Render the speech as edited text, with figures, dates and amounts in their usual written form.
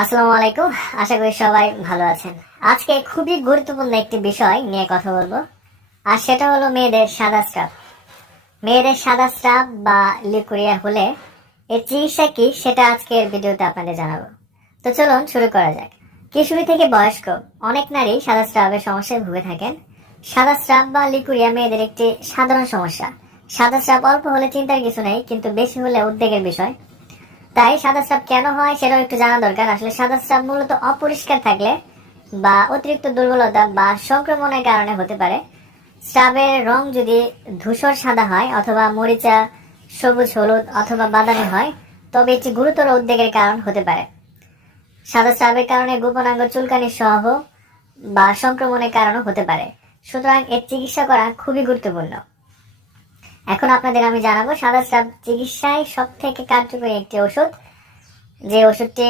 আসসালামু আলাইকুম। আশা করি সবাই ভালো আছেন। আজকে খুবই গুরুত্বপূর্ণ একটি বিষয় নিয়ে কথা বলবো, আর সেটা হলো মেয়েদের সাদা স্রাব। মেয়েদের সাদা স্রাব বা লিকুরিয়া হলে এর চিকিৎসা কি, সেটা আজকের ভিডিওতে আপনাদের জানাবো। তো চলুন শুরু করা যাক। কিশোরী থেকে বয়স্ক অনেক নারী সাদা স্রাবের সমস্যায় ভুগে থাকেন। সাদা স্রাব বা লিকুরিয়া মেয়েদের একটি সাধারণ সমস্যা। সাদা স্রাব অল্প হলে চিন্তার কিছু নেই, কিন্তু বেশি হলে উদ্বেগের বিষয়। তাই সাদা স্রাব কেন হয় সেটাও একটু জানা দরকার। আসলে সাদা স্রাব মূলত অপরিষ্কার থাকলে বা অতিরিক্ত দুর্বলতা বা সংক্রমণের কারণে হতে পারে। স্রাবের রং যদি ধূসর সাদা হয় অথবা মরিচা, সবুজ, হলুদ অথবা বাদামি হয়, তবে এটি গুরুতর উদ্বেগের কারণ হতে পারে। সাদা স্রাবের কারণে গোপনাঙ্গ চুলকানি সহ বা সংক্রমণের কারণও হতে পারে। সুতরাং এর চিকিৎসা করা খুবই গুরুত্বপূর্ণ। এখন আপনাদের আমি জানাবো সাদা স্রাব চিকিৎসায় সব থেকে কার্যকরী একটি ওষুধ, যে ওষুধটি